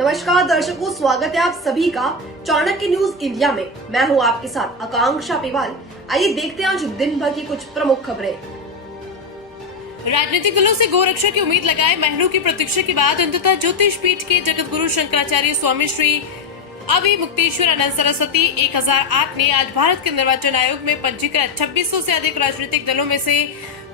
नमस्कार दर्शकों, स्वागत है आप सभी का चाणक्य न्यूज इंडिया में। मैं हूं आपके साथ आकांक्षा पिवाल। आइए देखते हैं आज दिन भर की कुछ प्रमुख खबरें। राजनीतिक दलों से गोरक्षा की उम्मीद लगाए महीनों की प्रतीक्षा के बाद अंततः ज्योतिष पीठ के जगत गुरु शंकराचार्य स्वामी श्री अवि मुक्तेश्वर आनंद सरस्वती 1008 ने आज भारत के निर्वाचन आयोग में पंजीकृत 2600 से अधिक राजनीतिक दलों में से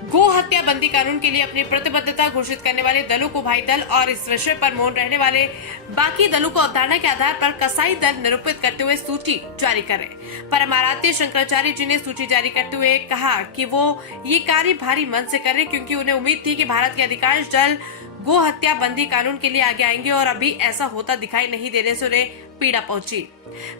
गो हत्या बंदी कानून के लिए अपनी प्रतिबद्धता घोषित करने वाले दलों को भाई दल और इस विषय पर मौन रहने वाले बाकी दलों को अवधारणा के आधार पर कसाई दल निरूपित करते हुए सूची जारी करे। परमाराध्य शंकराचार्य जी ने सूची जारी करते हुए कहा कि वो ये कार्य भारी मन से कर रहे क्योंकि उन्हें उम्मीद थी कि भारत के अधिकांश दल गो हत्या बंदी कानून के लिए आगे आएंगे और अभी ऐसा होता दिखाई नहीं देने से उन्हें पीड़ा पहुंची।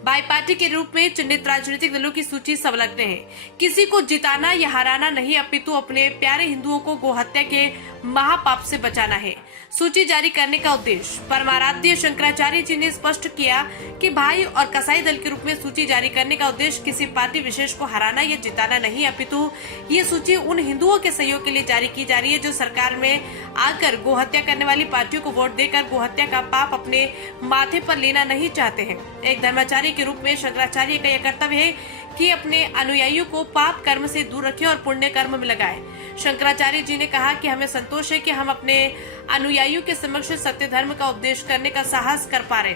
बाई पार्टी के रूप में चिन्हित राजनीतिक दलों की सूची संलग्न है। किसी को जिताना या हराना नहीं, अपितु अपने प्यारे हिंदुओं को गोहत्या के महापाप से बचाना है। सूची जारी करने का उद्देश्य परमाराध्य शंकराचार्य जी ने स्पष्ट किया कि भाई और कसाई दल के रूप में सूची जारी करने का उद्देश्य किसी पार्टी विशेष को हराना या जिताना नहीं, अपितु ये सूची उन हिंदुओं के सहयोग के लिए जारी की जा रही है जो सरकार में आकर गोहत्या करने वाली पार्टियों को वोट देकर गोहत्या का पाप अपने माथे पर लेना नहीं चाहते हैं। एक धर्माचार्य के रूप में शंकराचार्य का यह कर्तव्य है कि अपने अनुयायियों को पाप कर्म से दूर रखें और पुण्य कर्म में लगाएं। शंकराचार्य जी ने कहा कि हमें संतोष है कि हम अपने अनुयायियों के समक्ष सत्य धर्म का उपदेश करने का साहस कर पा रहे।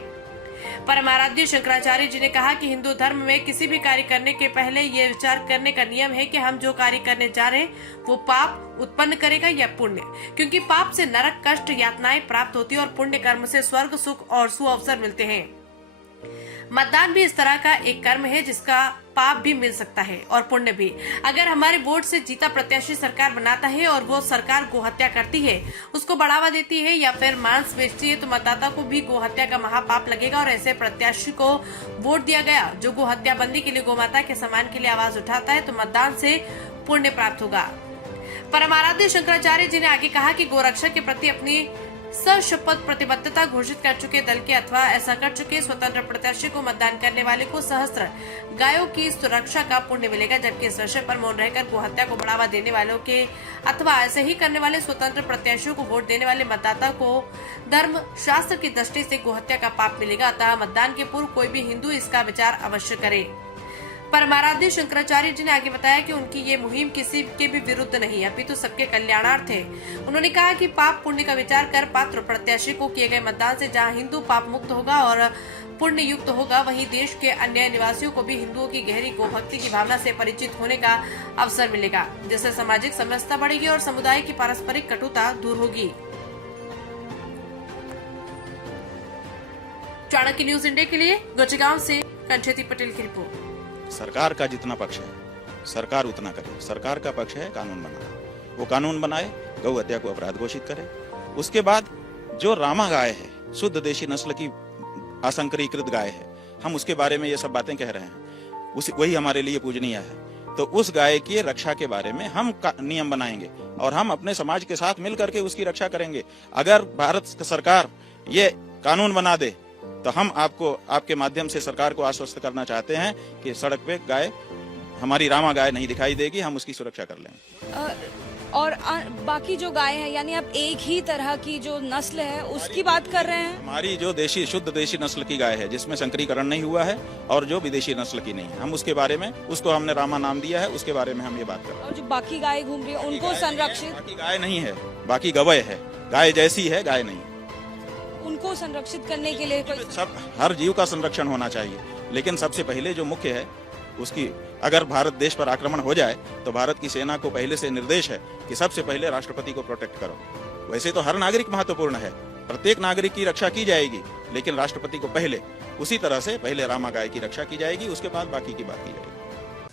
परमाराध्य शंकराचार्य जी ने कहा कि हिंदू धर्म में किसी भी कार्य करने के पहले ये विचार करने का नियम है कि हम जो कार्य करने जा रहे हैं वो पाप उत्पन्न करेगा या पुण्य, क्योंकि पाप से नरक कष्ट यातनाएं प्राप्त होती है और पुण्य कर्म से स्वर्ग सुख और सुअवसर मिलते हैं। मतदान भी इस तरह का एक कर्म है जिसका पाप भी मिल सकता है और पुण्य भी। अगर हमारे वोट से जीता प्रत्याशी सरकार बनाता है और वो सरकार गोहत्या करती है, उसको बढ़ावा देती है या फिर मांस बेचती है, तो मतदाता को भी गोहत्या का महापाप लगेगा और ऐसे प्रत्याशी को वोट दिया गया जो गोहत्या बंदी के लिए गोमाता के सम्मान के लिए आवाज उठाता है, तो मतदान से पुण्य प्राप्त होगा। परमाराध्य शंकराचार्य जी ने आगे कहा कि गोरक्षा के प्रति अपनी सशपथ प्रतिबद्धता घोषित कर चुके दल के अथवा ऐसा कर चुके स्वतंत्र प्रत्याशी को मतदान करने वाले को सहस्त्र गायों की सुरक्षा का पुण्य मिलेगा, जबकि इस विषय पर मौन रहकर गोहत्या को बढ़ावा देने वालों के अथवा ऐसे ही करने वाले स्वतंत्र प्रत्याशियों को वोट देने वाले मतदाता को धर्म शास्त्र की दृष्टि से गोहत्या का पाप मिलेगा। अतः मतदान के पूर्व कोई भी हिंदू इसका विचार अवश्य करे। परमाराध्य शंकराचार्य जी ने आगे बताया कि उनकी ये मुहिम किसी के भी विरुद्ध नहीं, अपितु सबके कल्याणार्थ है। उन्होंने कहा कि पाप पुण्य का विचार कर पात्र प्रत्याशी को किए गए मतदान से जहां हिंदू पाप मुक्त होगा और पुण्य युक्त होगा, वहीं देश के अन्य निवासियों को भी हिंदुओं की गहरी गोभक्ति की भावना से परिचित होने का अवसर मिलेगा, जिससे सामाजिक समरसता बढ़ेगी और समुदाय की पारस्परिक कटुता दूर होगी। चाणक्य न्यूज इंडिया के लिए गुजगांव से कंचेती पटेल की रिपोर्ट। सरकार का जितना पक्ष है सरकार उतना करे। सरकार का पक्ष है कानून बनाना, वो कानून बनाए, गौ हत्या को अपराध घोषित करे। उसके बाद जो रामा गाय है, शुद्ध देशी नस्ल की असंकरीकृत गाय है, हम उसके बारे में ये सब बातें कह रहे हैं, वही हमारे लिए पूजनीय है। तो उस गाय की रक्षा के बारे में हम नियम बनाएंगे और हम अपने समाज के साथ मिल करके उसकी रक्षा करेंगे। अगर भारत सरकार ये कानून बना दे तो हम आपके माध्यम से सरकार को आश्वस्त करना चाहते हैं कि सड़क पे गाय, हमारी रामा गाय नहीं दिखाई देगी, हम उसकी सुरक्षा कर लेंगे। और बाकी जो गाय है, यानी आप एक ही तरह की जो नस्ल है उसकी बात कर रहे हैं? हमारी जो देशी शुद्ध देशी नस्ल की गाय है जिसमें संकरीकरण नहीं हुआ है और जो विदेशी नस्ल की नहीं है, हम उसके बारे में, उसको हमने रामा नाम दिया है, उसके बारे में हम ये बात कर रहे हैं। और जो बाकी गाय घूम रही है उनको संरक्षित? बाकी गाय नहीं है, बाकी गवय है, गाय जैसी है, गाय नहीं। उनको संरक्षित करने के लिए सब हर जीव का संरक्षण होना चाहिए, लेकिन सबसे पहले जो मुख्य है उसकी, अगर भारत देश पर आक्रमण हो जाए तो भारत की सेना को पहले से निर्देश है कि सबसे पहले राष्ट्रपति को प्रोटेक्ट करो। वैसे तो हर नागरिक महत्वपूर्ण है, प्रत्येक नागरिक की रक्षा की जाएगी, लेकिन राष्ट्रपति को पहले, उसी तरह से पहले रामा गाय की रक्षा की जाएगी, उसके बाद बाकी की बात की जाएगी।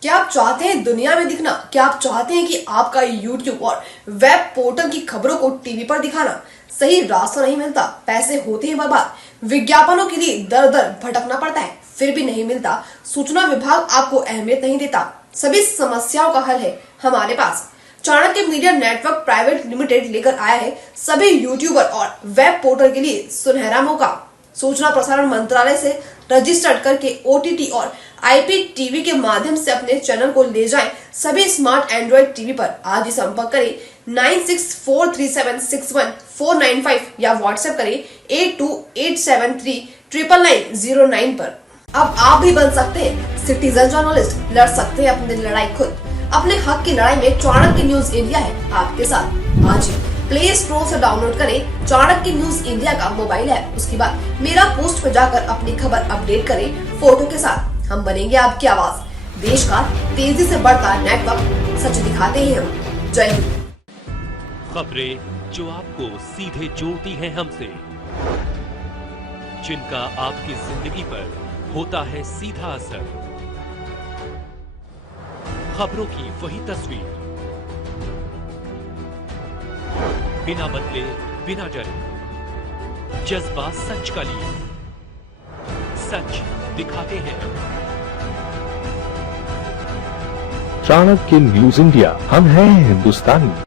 क्या आप चाहते हैं दुनिया में दिखना? क्या आप चाहते हैं कि आपका YouTube और वेब पोर्टल की खबरों को टीवी पर दिखाना? सही रास्ता नहीं मिलता, पैसे होते हैं बर्बाद, विज्ञापनों के लिए दर दर भटकना पड़ता है, फिर भी नहीं मिलता, सूचना विभाग आपको अहमियत नहीं देता। सभी समस्याओं का हल है हमारे पास। Chanakya media network private limited लेकर आया है सभी यूट्यूबर और वेब पोर्टल के लिए सुनहरा मौका। सूचना प्रसारण मंत्रालय से रजिस्टर्ड करके OTT और IPTV के माध्यम से अपने चैनल को ले जाएं सभी स्मार्ट एंड्रॉइड टीवी पर। आज ही संपर्क करें 9643761495 या व्हाट्सएप करें 8287399909 पर। अब आप भी बन सकते हैं सिटीजन जर्नलिस्ट, लड़ सकते हैं अपनी लड़ाई खुद। अपने हक की लड़ाई में चाणक्य न्यूज इंडिया है आपके साथ। आज ही प्ले स्टोर से डाउनलोड करें चाणक्य न्यूज इंडिया का मोबाइल ऐप। उसके बाद मेरा पोस्ट पर जाकर अपनी खबर अपडेट करें फोटो के साथ। हम बनेंगे आपकी आवाज। देश का तेजी से बढ़ता नेटवर्क, सच दिखाते हैं हम। जय हिंद। खबरें जो आपको सीधे जोड़ती हैं हमसे, जिनका आपकी जिंदगी पर होता है सीधा असर, खबरों की वही तस्वीर, बिना बदले बिना डरे, जज्बा सच का लिए, सच दिखाते हैं। चाणक्य न्यूज इंडिया, हम हैं हिंदुस्तानी।